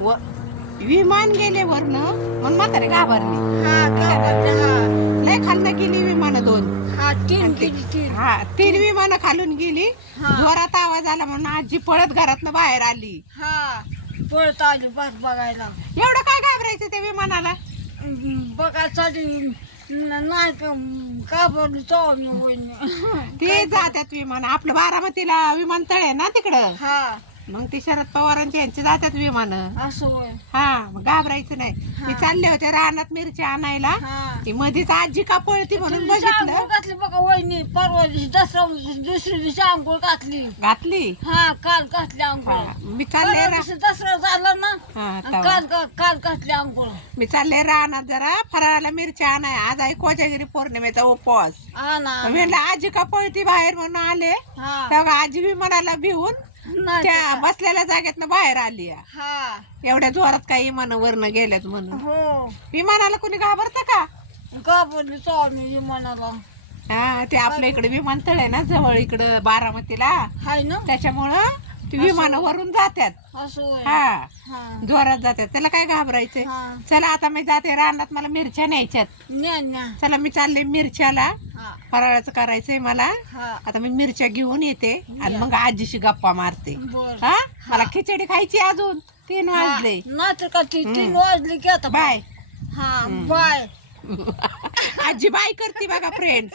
व विमान गेले वरनं म्हणून म्हातारे घाबरले. लय खालनं गेली विमानं 2. हा 3 विमानं खालून गेली. जोरात आवाज आला म्हणून आजी पळत घरातनं बाहेर आली. पळत आली बस बघायला. एवढं काय घाबरायचं त्या विमानाला? बघायसाठी नाही घाबरली ते जात्यात विमान. आपलं बारामतीला विमानतळ आहे ना तिकडं. मग ते शरद पवारांची यांची जात्यात विमान. असं होय. हा मग घाबरायचं नाही. मी चालले होते रानात मिरची आणायला. ती मधीच आजी का पळती म्हणून बघितलं. घातली बघा वहिनी. परवा दिवशी दसरा दुसरी दिवशी आंघोळ घातली. काल घातली आंघोळ. मी चालले दसरा झाला ना. काल घातली आंघोळ. मी चालले रानात जरा फराळाला मिरची आणाय. आज आहे कोजागिरी पौर्णिमेचा उपवास. म्हणलं आजी का पळती बाहेर म्हणून आले. तेव्हा आजी विमानाला भिवून त्या बसलेल्या जागेत बाहेर आली. एवढ्या जोरात काही विमान वरनं गेल्यात म्हणून. विमानाला कोणी घाबरत का? घाबरली स्वामी विमानाला. हा ते आपल्या इकडे विमानतळ आहे ना जवळ इकडं बारामतीला. हाय ना. त्याच्यामुळं ती विमान वरून जात्यात. हा जोरात जात्यात. त्याला काय घाबरायचंय. चला आता मी जाते रानात. मला मिरच्या न्यायच्यात. चला मी चालले मिरच्याला. फराळाचं करायचंय मला. आता मी मिरच्या घेऊन येते आणि मग आजीशी गप्पा मारते. हा मला खिचडी खायची अजून. 3 वाजले. नाहीतर का 3 वाजले की आता. बाय. बाय. आजी बाय करते बघा फ्रेंड.